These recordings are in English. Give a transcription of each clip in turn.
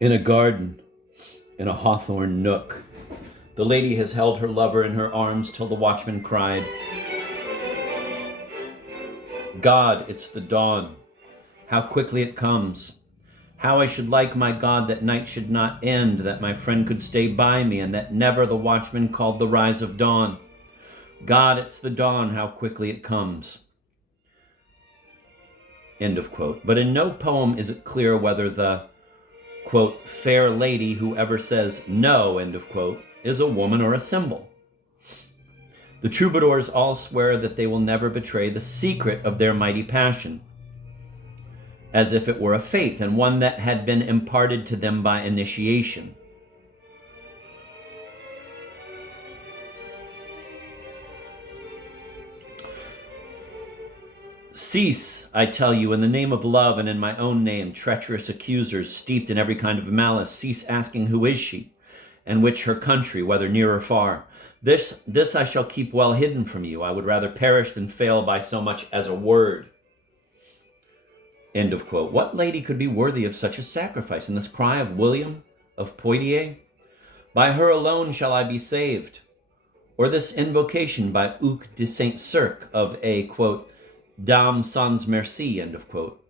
In a garden, in a hawthorn nook, the lady has held her lover in her arms till the watchman cried, God, it's the dawn. How quickly it comes. How I should like, my God, that night should not end, that my friend could stay by me, and that never the watchman called the rise of dawn. God, it's the dawn, how quickly it comes. End of quote. But in no poem is it clear whether the, quote, fair lady who ever says no, end of quote, is a woman or a symbol. The troubadours all swear that they will never betray the secret of their mighty passion, as if it were a faith and one that had been imparted to them by initiation. Cease, I tell you, in the name of love and in my own name, treacherous accusers steeped in every kind of malice, cease asking who is she, and which her country, whether near or far. This I shall keep well hidden from you. I would rather perish than fail by so much as a word. End of quote. What lady could be worthy of such a sacrifice? And this cry of William of Poitiers, by her alone shall I be saved. Or this invocation by Hugues de Saint-Cirque of a, quote, Dame sans merci, end of quote.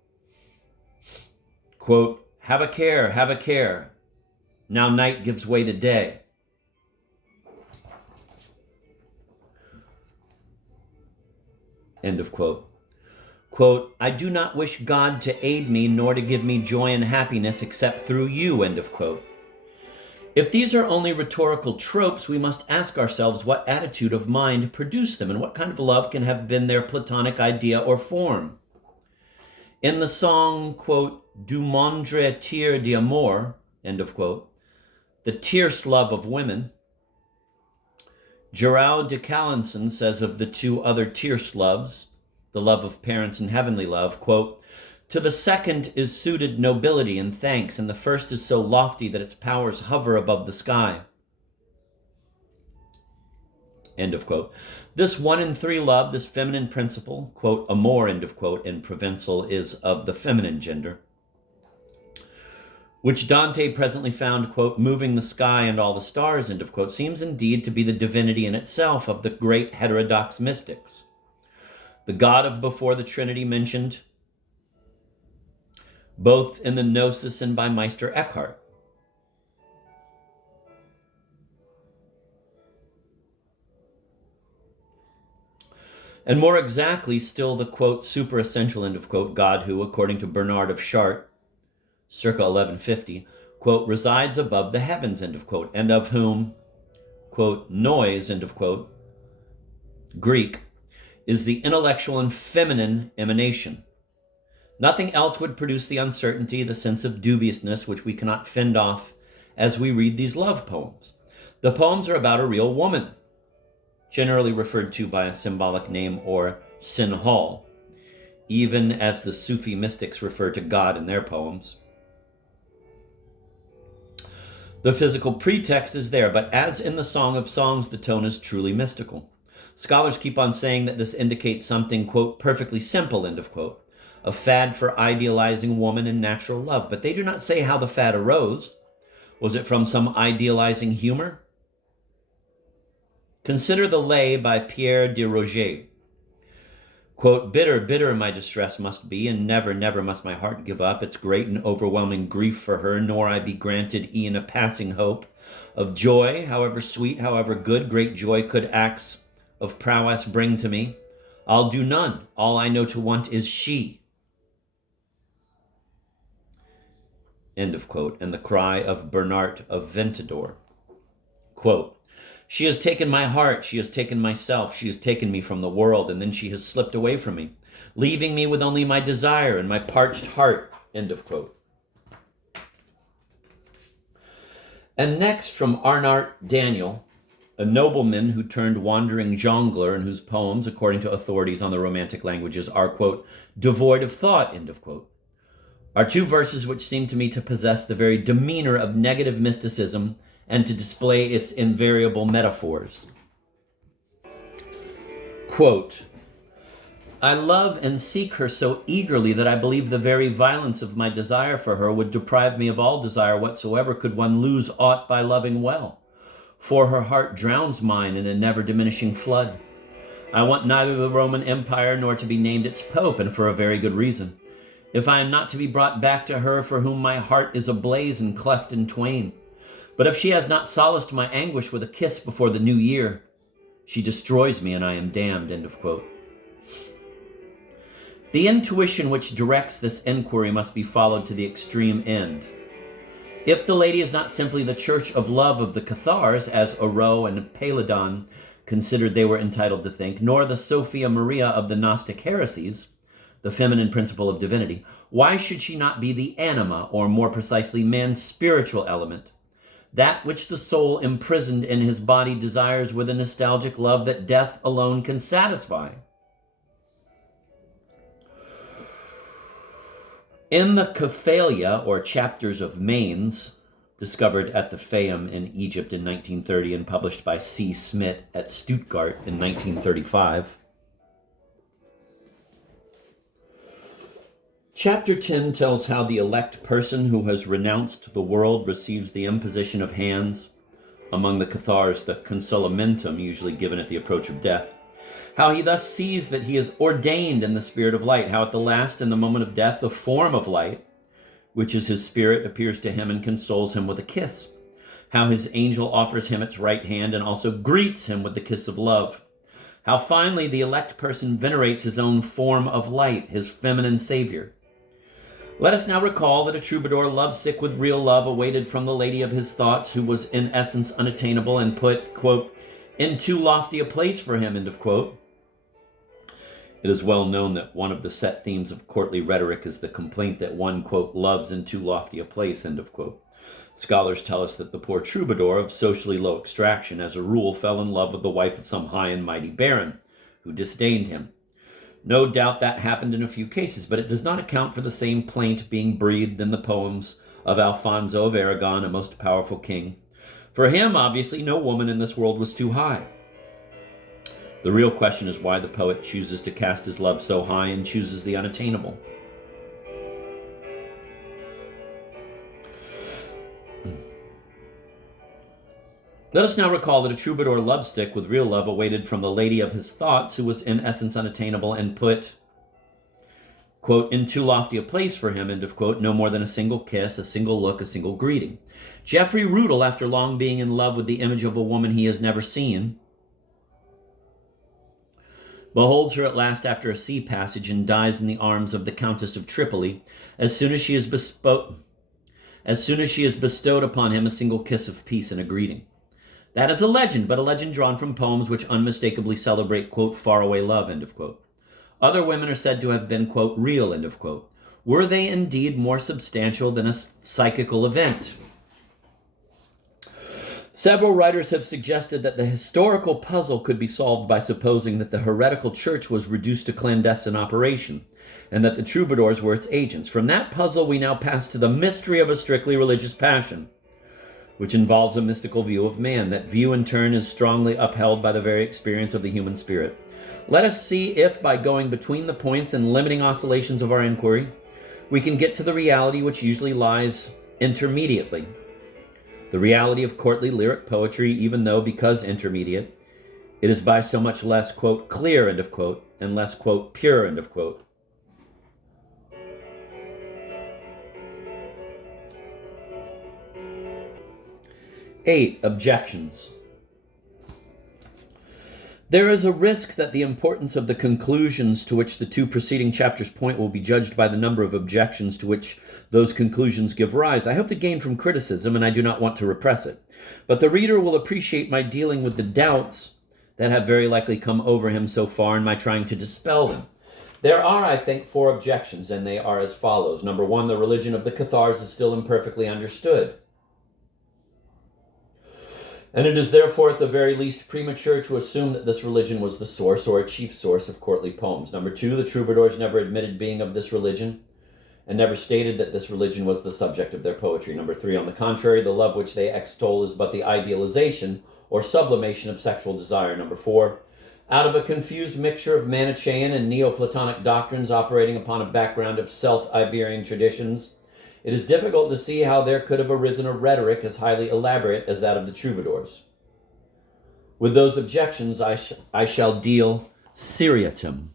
Quote, have a care. Now night gives way to day. End of quote. Quote, I do not wish God to aid me nor to give me joy and happiness except through you, end of quote. If these are only rhetorical tropes, we must ask ourselves what attitude of mind produced them and what kind of love can have been their platonic idea or form. In the song, quote, Du moindre tir d'amour, end of quote, the tierce love of women, Giraud de Calençon says of the two other tierce loves, the love of parents and heavenly love, quote, to the second is suited nobility and thanks, and the first is so lofty that its powers hover above the sky. End of quote. This 1 in 3 love, this feminine principle, quote, amour, end of quote, in Provençal is of the feminine gender, which Dante presently found, quote, moving the sky and all the stars, end of quote, seems indeed to be the divinity in itself of the great heterodox mystics. The God of before the Trinity mentioned both in the Gnosis and by Meister Eckhart. And more exactly, still the, quote, superessential, end of quote, God who, according to Bernard of Chartres, circa 1150, quote, resides above the heavens, end of quote, and of whom, quote, noise, end of quote, Greek, is the intellectual and feminine emanation. Nothing else would produce the uncertainty, the sense of dubiousness which we cannot fend off as we read these love poems. The poems are about a real woman, generally referred to by a symbolic name or sinhal, even as the Sufi mystics refer to God in their poems. The physical pretext is there, but as in the Song of Songs, the tone is truly mystical. Scholars keep on saying that this indicates something, quote, perfectly simple, end of quote, a fad for idealizing woman and natural love, but they do not say how the fad arose. Was it from some idealizing humor? Consider the Lay by Pierre de Roget. Quote, bitter, bitter my distress must be, and never, never must my heart give up its great and overwhelming grief for her, nor I be granted e'en a passing hope of joy, however sweet, however good, great joy could acts of prowess bring to me. I'll do none. All I know to want is she. End of quote. And the cry of Bernard of Ventador. Quote, she has taken my heart, she has taken myself, she has taken me from the world, and then she has slipped away from me, leaving me with only my desire and my parched heart. End of quote. And next from Arnart Daniel, a nobleman who turned wandering jongleur and whose poems, according to authorities on the Romantic languages, are, quote, devoid of thought, end of quote, are two verses which seem to me to possess the very demeanor of negative mysticism and to display its invariable metaphors. Quote, I love and seek her so eagerly that I believe the very violence of my desire for her would deprive me of all desire whatsoever could one lose aught by loving well. For her heart drowns mine in a never-diminishing flood. I want neither the Roman Empire nor to be named its pope, and for a very good reason. If I am not to be brought back to her for whom my heart is ablaze and cleft in twain, but if she has not solaced my anguish with a kiss before the new year, she destroys me and I am damned, end of quote. The intuition which directs this inquiry must be followed to the extreme end. If the lady is not simply the church of love of the Cathars, as Aro and Paladon considered they were entitled to think, nor the Sophia Maria of the Gnostic heresies, the feminine principle of divinity, why should she not be the anima, or more precisely, man's spiritual element, that which the soul imprisoned in his body desires with a nostalgic love that death alone can satisfy? In the Kephalia, or Chapters of Manes, discovered at the Fayum in Egypt in 1930 and published by C. Smith at Stuttgart in 1935, Chapter 10 tells how the elect person who has renounced the world receives the imposition of hands, among the Cathars the consolamentum usually given at the approach of death, how he thus sees that he is ordained in the spirit of light, how at the last, in the moment of death, the form of light, which is his spirit, appears to him and consoles him with a kiss, how his angel offers him its right hand and also greets him with the kiss of love, how finally the elect person venerates his own form of light, his feminine savior. Let us now recall that a troubadour lovesick with real love awaited from the lady of his thoughts, who was in essence unattainable and put, quote, in too lofty a place for him, end of quote. It is well known that one of the set themes of courtly rhetoric is the complaint that one, quote, loves in too lofty a place, end of quote. Scholars tell us that the poor troubadour of socially low extraction, as a rule, fell in love with the wife of some high and mighty baron, who disdained him. No doubt that happened in a few cases, but it does not account for the same plaint being breathed in the poems of Alfonso of Aragon, a most powerful king. For him, obviously, no woman in this world was too high. The real question is why the poet chooses to cast his love so high and chooses the unattainable. Let us now recall that a troubadour lovesick with real love awaited from the lady of his thoughts, who was in essence unattainable and put, quote, in too lofty a place for him, end of quote, no more than a single kiss, a single look, a single greeting. Geoffrey Rudel, after long being in love with the image of a woman he has never seen, beholds her at last after a sea passage and dies in the arms of the Countess of Tripoli as soon as she is bestowed upon him a single kiss of peace and a greeting. That is a legend, but a legend drawn from poems which unmistakably celebrate, quote, faraway love, end of quote. Other women are said to have been, quote, real, end of quote. Were they indeed more substantial than a psychical event? Several writers have suggested that the historical puzzle could be solved by supposing that the heretical church was reduced to clandestine operation, and that the troubadours were its agents. From that puzzle, we now pass to the mystery of a strictly religious passion, which involves a mystical view of man. That view, in turn, is strongly upheld by the very experience of the human spirit. Let us see if, by going between the points and limiting oscillations of our inquiry, we can get to the reality which usually lies intermediately. The reality of courtly lyric poetry, even though, because intermediate, it is by so much less, quote, clear, end of quote, and less, quote, pure, end of quote. Eight, objections. There is a risk that the importance of the conclusions to which the two preceding chapters point will be judged by the number of objections to which those conclusions give rise. I hope to gain from criticism, and I do not want to repress it. But the reader will appreciate my dealing with the doubts that have very likely come over him so far and my trying to dispel them. There are, I think, 4 objections, and they are as follows. Number 1, the religion of the Cathars is still imperfectly understood, and it is therefore at the very least premature to assume that this religion was the source or a chief source of courtly poems. Number 2, the troubadours never admitted being of this religion and never stated that this religion was the subject of their poetry. Number 3, on the contrary, the love which they extol is but the idealization or sublimation of sexual desire. Number 4, Out of a confused mixture of Manichaean and Neoplatonic doctrines operating upon a background of Celt-Iberian traditions, it is difficult to see how there could have arisen a rhetoric as highly elaborate as that of the troubadours. With those objections, I shall deal seriatim.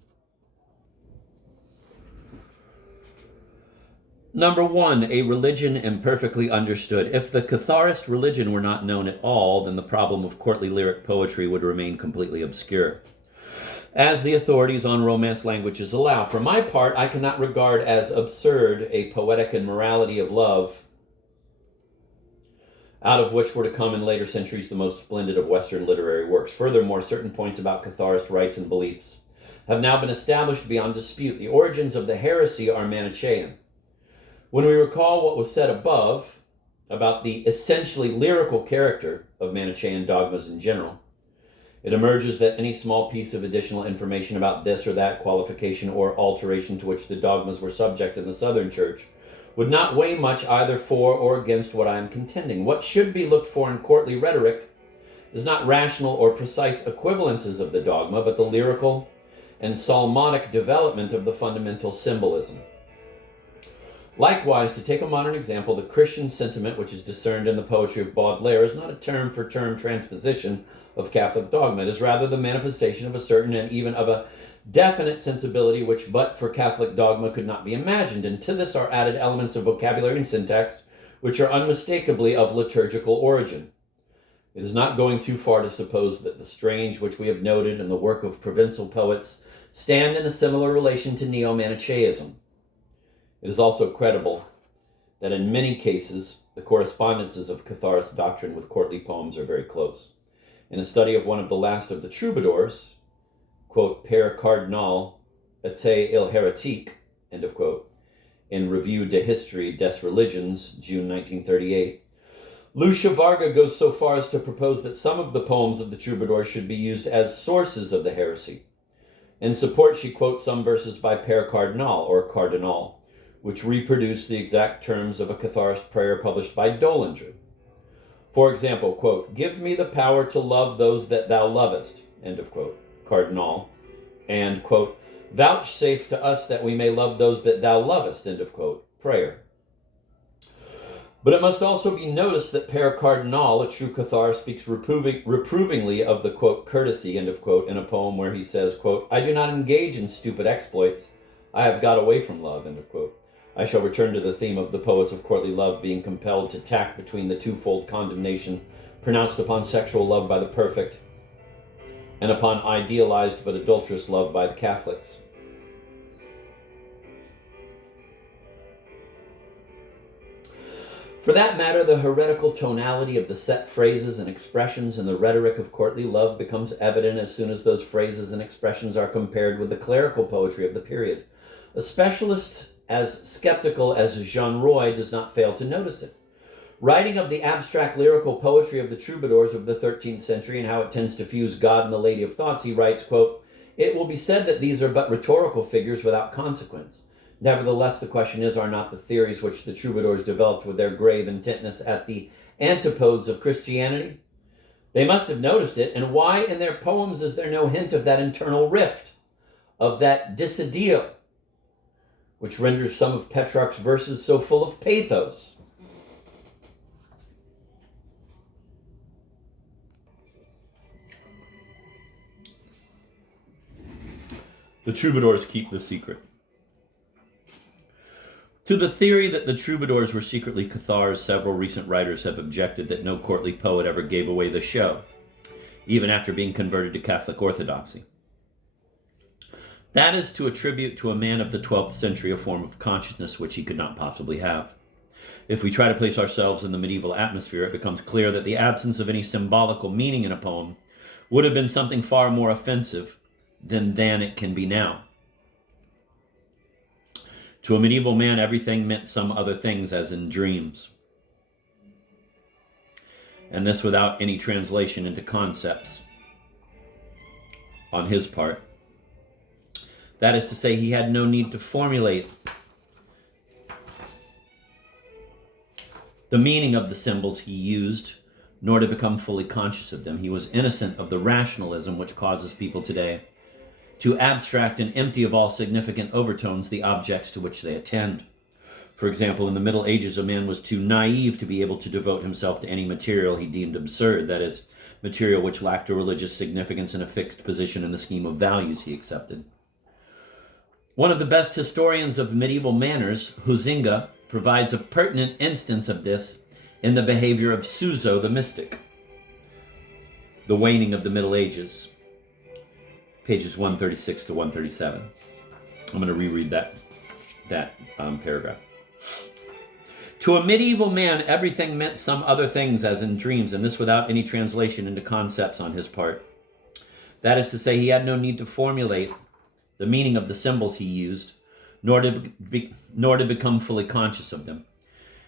Number 1, a religion imperfectly understood. If the Catharist religion were not known at all, then the problem of courtly lyric poetry would remain completely obscure, as the authorities on Romance languages allow. For my part, I cannot regard as absurd a poetic immorality of love, out of which were to come in later centuries the most splendid of Western literary works. Furthermore, certain points about Catharist rites and beliefs have now been established beyond dispute. The origins of the heresy are Manichaean. When we recall what was said above about the essentially lyrical character of Manichaean dogmas in general, it emerges that any small piece of additional information about this or that qualification or alteration to which the dogmas were subject in the Southern Church would not weigh much either for or against what I am contending. What should be looked for in courtly rhetoric is not rational or precise equivalences of the dogma, but the lyrical and psalmodic development of the fundamental symbolism. Likewise, to take a modern example, the Christian sentiment which is discerned in the poetry of Baudelaire is not a term-for-term transposition of Catholic dogma. It is rather the manifestation of a certain and even of a definite sensibility which but for Catholic dogma could not be imagined, and to this are added elements of vocabulary and syntax which are unmistakably of liturgical origin. It is not going too far to suppose that the strange which we have noted in the work of provincial poets stand in a similar relation to Neo-Manichaeism. It is also credible that in many cases the correspondences of Catharist doctrine with courtly poems are very close. In a study of one of the last of the troubadours, quote, Père Cardinal était il hérétique, end of quote, in Revue de History des Religions, June 1938, Lucia Varga goes so far as to propose that some of the poems of the troubadours should be used as sources of the heresy. In support, she quotes some verses by Père Cardinal, or Cardinal, which reproduce the exact terms of a Catharist prayer published by Döllinger. For example, quote, give me the power to love those that thou lovest, end of quote, Cardinal, and, quote, vouchsafe to us that we may love those that thou lovest, end of quote, prayer. But it must also be noticed that Père Cardinal, a true Cathar, speaks reprovingly of the, quote, courtesy, end of quote, in a poem where he says, quote, I do not engage in stupid exploits. I have got away from love, end of quote. I shall return to the theme of the poets of courtly love being compelled to tack between the twofold condemnation pronounced upon sexual love by the perfect and upon idealized but adulterous love by the Catholics. For that matter, the heretical tonality of the set phrases and expressions in the rhetoric of courtly love becomes evident as soon as those phrases and expressions are compared with the clerical poetry of the period. A specialist as skeptical as Jean Roy does not fail to notice it. Writing of the abstract lyrical poetry of the troubadours of the 13th century and how it tends to fuse God and the Lady of Thoughts, he writes, quote, it will be said that these are but rhetorical figures without consequence. Nevertheless, the question is, are not the theories which the troubadours developed with their grave intentness at the antipodes of Christianity? They must have noticed it, and why in their poems is there no hint of that internal rift, of that dissidio, which renders some of Petrarch's verses so full of pathos? The troubadours keep the secret. To the theory that the troubadours were secretly Cathars, several recent writers have objected that no courtly poet ever gave away the show, even after being converted to Catholic orthodoxy. That is to attribute to a man of the 12th century a form of consciousness which he could not possibly have. If we try to place ourselves in the medieval atmosphere, it becomes clear that the absence of any symbolical meaning in a poem would have been something far more offensive than it can be now. To a medieval man, everything meant some other things, as in dreams. And this without any translation into concepts on his part. That is to say, he had no need to formulate the meaning of the symbols he used, nor to become fully conscious of them. He was innocent of the rationalism which causes people today to abstract and empty of all significant overtones the objects to which they attend. For example, in the Middle Ages, a man was too naive to be able to devote himself to any material he deemed absurd, that is, material which lacked a religious significance and a fixed position in the scheme of values he accepted. One of the best historians of medieval manners, Huizinga, provides a pertinent instance of this in the behavior of Suso the mystic. The Waning of the Middle Ages, pages 136 to 137. I'm going to reread that paragraph. To a medieval man, everything meant some other things as in dreams, and this without any translation into concepts on his part. That is to say, he had no need to formulate the meaning of the symbols he used, nor to become fully conscious of them.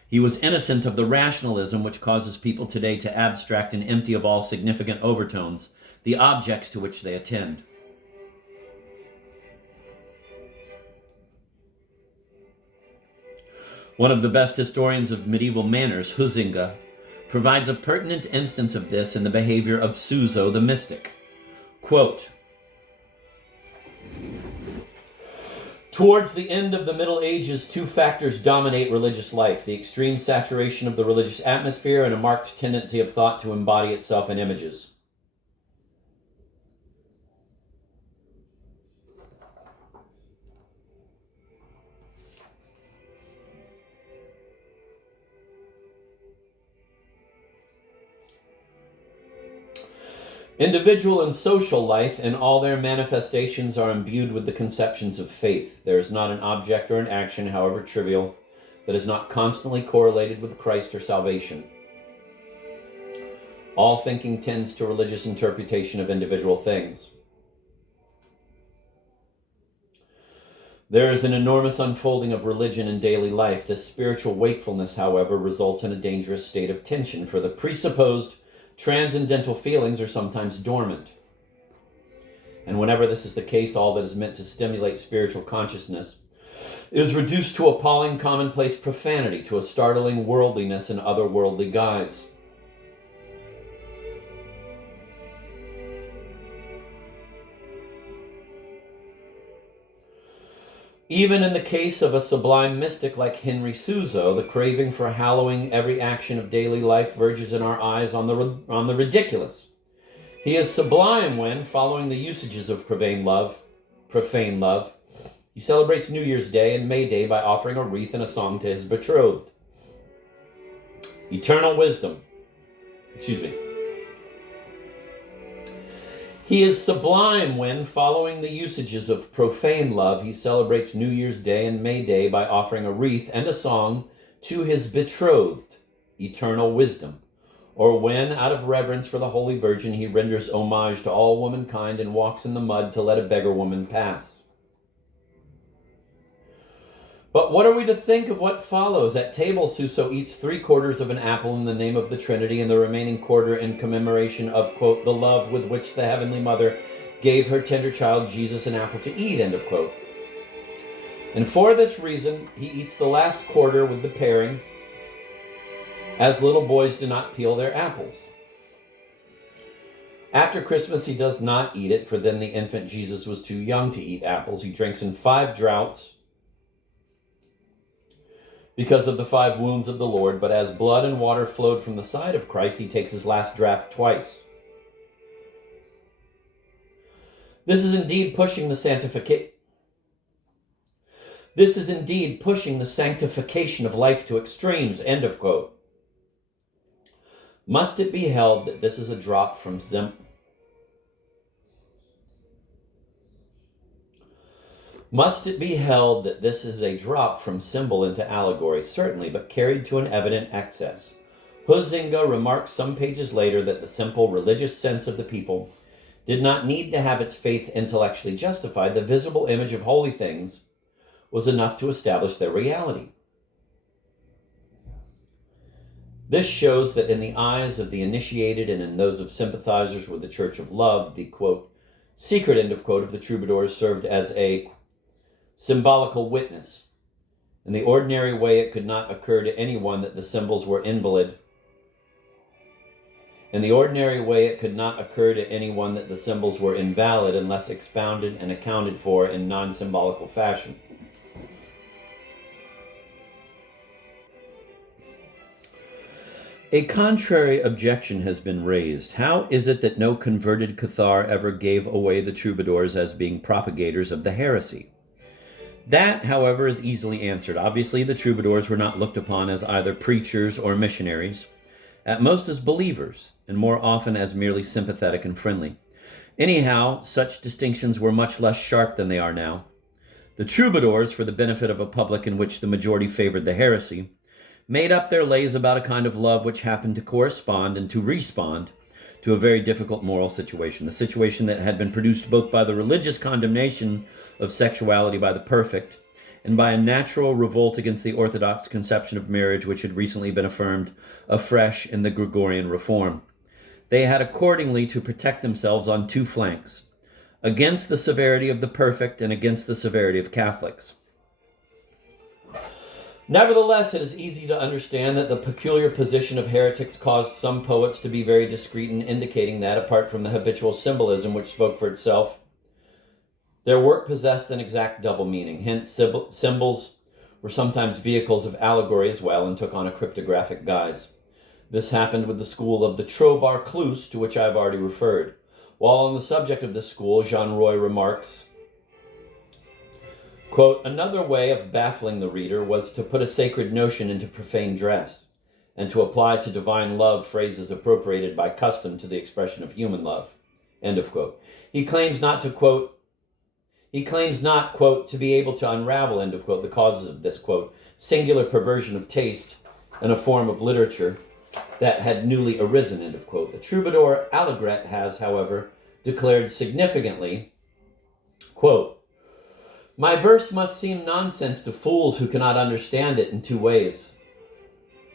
He was innocent of the rationalism which causes people today to abstract and empty of all significant overtones the objects to which they attend. One of the best historians of medieval manners, Huizinga, provides a pertinent instance of this in the behavior of Suso the mystic. Quote, towards the end of the Middle Ages, two factors dominate religious life: the extreme saturation of the religious atmosphere and a marked tendency of thought to embody itself in images. Individual and social life in all their manifestations are imbued with the conceptions of faith. There is not an object or an action, however trivial, that is not constantly correlated with Christ or salvation. All thinking tends to religious interpretation of individual things. There is an enormous unfolding of religion in daily life. This spiritual wakefulness, however, results in a dangerous state of tension, for the presupposed transcendental feelings are sometimes dormant. And whenever this is the case, all that is meant to stimulate spiritual consciousness is reduced to appalling commonplace profanity, to a startling worldliness and otherworldly guise. Even in the case of a sublime mystic like Henry Suso, the craving for hallowing every action of daily life verges in our eyes on the ridiculous. He is sublime when, following the usages of profane love, he celebrates New Year's Day and May Day by offering a wreath and a song to his betrothed. He is sublime when, following the usages of profane love, he celebrates New Year's Day and May Day by offering a wreath and a song to his betrothed, eternal wisdom. Or when, out of reverence for the Holy Virgin, he renders homage to all womankind and walks in the mud to let a beggar woman pass. But what are we to think of what follows? At table, Suso eats 3/4 of an apple in the name of the Trinity, and the remaining quarter in commemoration of, quote, the love with which the Heavenly Mother gave her tender child Jesus an apple to eat, end of quote. And for this reason, he eats the last quarter with the paring, as little boys do not peel their apples. After Christmas, he does not eat it, for then the infant Jesus was too young to eat apples. He drinks in 5 draughts because of the 5 wounds of the Lord, but as blood and water flowed from the side of Christ, he takes his last draught twice. This is indeed pushing the sanctification of life to extremes, end of quote. Must it be held that this is a drop from symbol into allegory? Certainly, but carried to an evident excess. Huizinga remarks some pages later that the simple religious sense of the people did not need to have its faith intellectually justified. The visible image of holy things was enough to establish their reality. This shows that in the eyes of the initiated and in those of sympathizers with the Church of Love, the, quote, secret, end of quote, of the troubadours served as a symbolical witness. In the ordinary way, it could not occur to anyone that the symbols were invalid In the ordinary way, it could not occur to anyone that the symbols were invalid unless expounded and accounted for in non-symbolical fashion. A contrary objection has been raised. How is it that no converted Cathar ever gave away the troubadours as being propagators of the heresy? That, however, is easily answered. Obviously, the troubadours were not looked upon as either preachers or missionaries, at most as believers, and more often as merely sympathetic and friendly. Anyhow, such distinctions were much less sharp than they are now. The troubadours, for the benefit of a public in which the majority favored the heresy, made up their lays about a kind of love which happened to correspond and to respond to a very difficult moral situation, the situation that had been produced both by the religious condemnation of sexuality by the perfect and by a natural revolt against the orthodox conception of marriage which had recently been affirmed afresh in the Gregorian reform. They had accordingly to protect themselves on two flanks, against the severity of the perfect and against the severity of Catholics. Nevertheless, it is easy to understand that the peculiar position of heretics caused some poets to be very discreet in indicating that, apart from the habitual symbolism which spoke for itself, their work possessed an exact double meaning. Hence, symbols were sometimes vehicles of allegory as well and took on a cryptographic guise. This happened with the school of the Trobar Cluse, to which I have already referred. While on the subject of this school, Jean Roy remarks, quote, another way of baffling the reader was to put a sacred notion into profane dress, and to apply to divine love phrases appropriated by custom to the expression of human love, end of quote. He claims not, quote, to be able to unravel, end of quote, the causes of this, quote, singular perversion of taste and a form of literature that had newly arisen, end of quote. The troubadour Allegret has, however, declared significantly, quote, my verse must seem nonsense to fools who cannot understand it in two ways.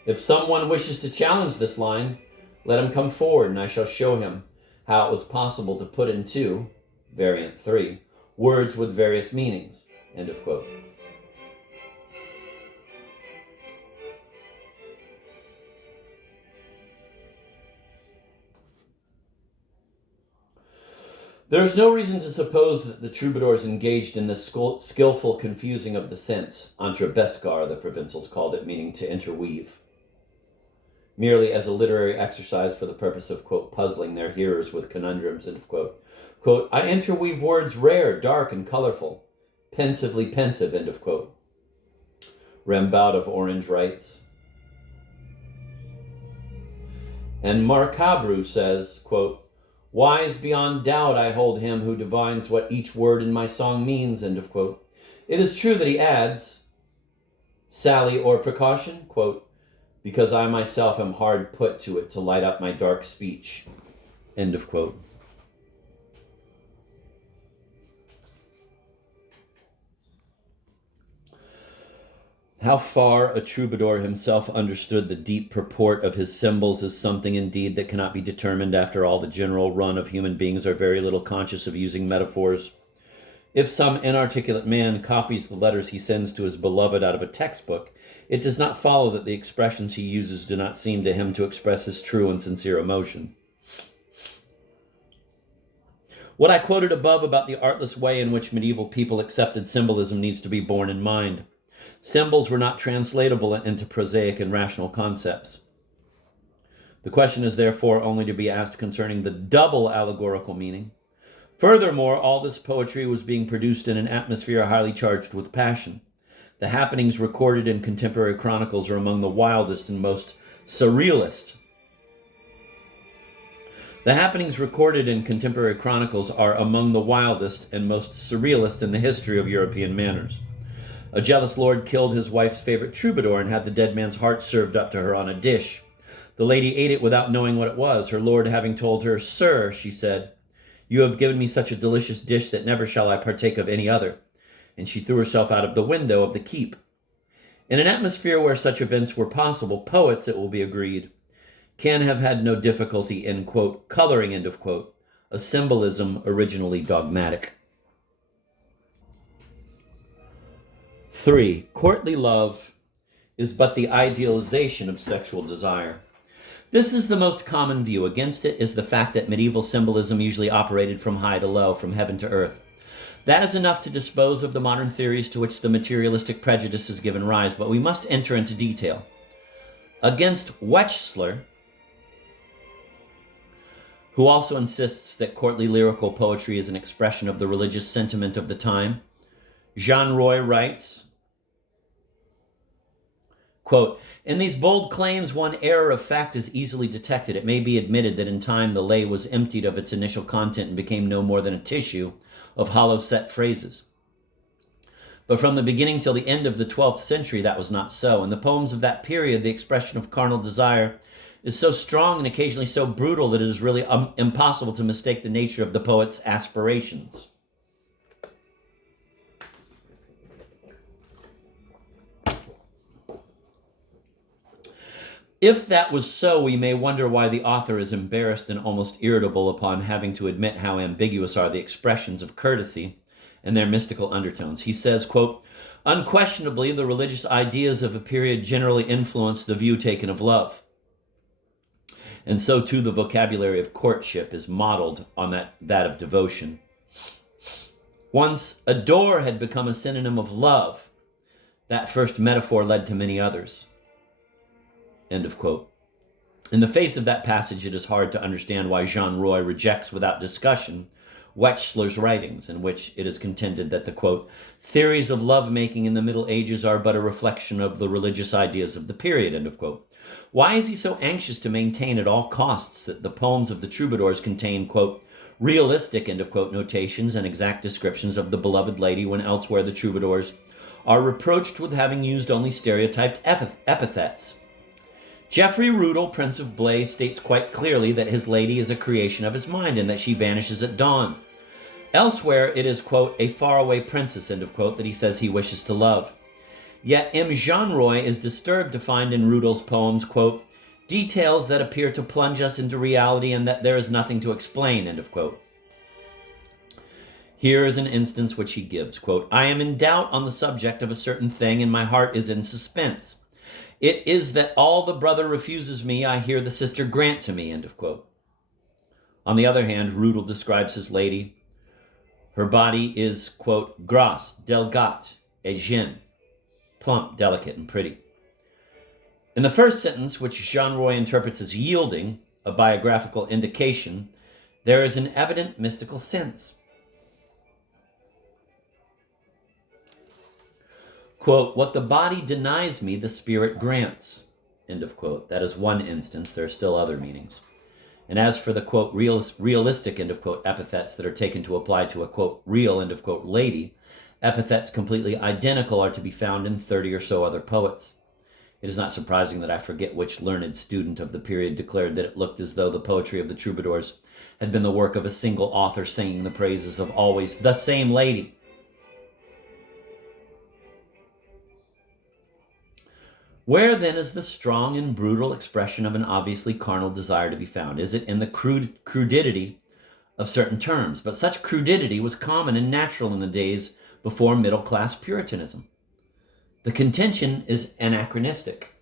If someone wishes to challenge this line, let him come forward, and I shall show him how it was possible to put into, variant 3, words with various meanings, end of quote. There is no reason to suppose that the troubadours engaged in this skillful confusing of the sense, entrebescar, the provincials called it, meaning to interweave, merely as a literary exercise for the purpose of, quote, puzzling their hearers with conundrums, end of quote. Quote, I interweave words rare, dark, and colorful, pensively pensive, end of quote. Rembaud of Orange writes. And Marcabru says, quote, wise beyond doubt I hold him who divines what each word in my song means, end of quote. It is true that he adds, sally or precaution, quote, because I myself am hard put to it to light up my dark speech, end of quote. How far a troubadour himself understood the deep purport of his symbols is something indeed that cannot be determined. After all, the general run of human beings are very little conscious of using metaphors. If some inarticulate man copies the letters he sends to his beloved out of a textbook, it does not follow that the expressions he uses do not seem to him to express his true and sincere emotion. What I quoted above about the artless way in which medieval people accepted symbolism needs to be borne in mind. Symbols were not translatable into prosaic and rational concepts. The question is therefore only to be asked concerning the double allegorical meaning. Furthermore, all this poetry was being produced in an atmosphere highly charged with passion. The happenings recorded in contemporary chronicles are among the wildest and most surrealist. The happenings recorded in contemporary chronicles are among the wildest and most surrealist in the history of European manners. A jealous lord killed his wife's favorite troubadour and had the dead man's heart served up to her on a dish. The lady ate it without knowing what it was, her lord having told her, Sir, she said, you have given me such a delicious dish that never shall I partake of any other. And she threw herself out of the window of the keep. In an atmosphere where such events were possible, poets, it will be agreed, can have had no difficulty in, quote, coloring, end of quote, a symbolism originally dogmatic. 3. Courtly love is but the idealization of sexual desire. This is the most common view. Against it is the fact that medieval symbolism usually operated from high to low, from heaven to earth. That is enough to dispose of the modern theories to which the materialistic prejudice has given rise, but we must enter into detail. Against Wechsler, who also insists that courtly lyrical poetry is an expression of the religious sentiment of the time, Jean Roy writes, quote, "In these bold claims, one error of fact is easily detected. It may be admitted that in time the lay was emptied of its initial content and became no more than a tissue of hollow set phrases. But from the beginning till the end of the 12th century, that was not so. In the poems of that period, the expression of carnal desire is so strong and occasionally so brutal that it is really impossible to mistake the nature of the poet's aspirations." If that was so, we may wonder why the author is embarrassed and almost irritable upon having to admit how ambiguous are the expressions of courtesy and their mystical undertones. He says, quote, "Unquestionably, the religious ideas of a period generally influenced the view taken of love. And so too the vocabulary of courtship is modeled on that of devotion. Once adore had become a synonym of love, that first metaphor led to many others." End of quote. In the face of that passage, it is hard to understand why Jean Roy rejects without discussion Wechsler's writings, in which it is contended that the, quote, "theories of lovemaking in the Middle Ages are but a reflection of the religious ideas of the period," end of quote. Why is he so anxious to maintain at all costs that the poems of the troubadours contain, quote, "realistic," end of quote, notations and exact descriptions of the beloved lady, when elsewhere the troubadours are reproached with having used only stereotyped epithets? Geoffrey Rudel, Prince of Blaise, states quite clearly that his lady is a creation of his mind and that she vanishes at dawn. Elsewhere, it is, quote, "a faraway princess," end of quote, that he says he wishes to love. Yet M. Jean Roy is disturbed to find in Rudel's poems, quote, "details that appear to plunge us into reality and that there is nothing to explain," end of quote. Here is an instance which he gives, quote, "I am in doubt on the subject of a certain thing and my heart is in suspense. It is that all the brother refuses me, I hear the sister grant to me," end of quote. On the other hand, Rudel describes his lady. Her body is, quote, "grasse, delgate, et jeune," plump, delicate, and pretty. In the first sentence, which Jean Roy interprets as yielding, a biographical indication, there is an evident mystical sense. Quote, "what the body denies me, the spirit grants," end of quote. That is one instance. There are still other meanings. And as for the, quote, realistic, end of quote, epithets that are taken to apply to a, quote, real, end of quote, lady, epithets completely identical are to be found in 30 or so other poets. It is not surprising that I forget which learned student of the period declared that it looked as though the poetry of the troubadours had been the work of a single author singing the praises of always the same lady. Where then is the strong and brutal expression of an obviously carnal desire to be found? Is it in the crudity of certain terms? But such crudity was common and natural in the days before middle-class Puritanism. The contention is anachronistic.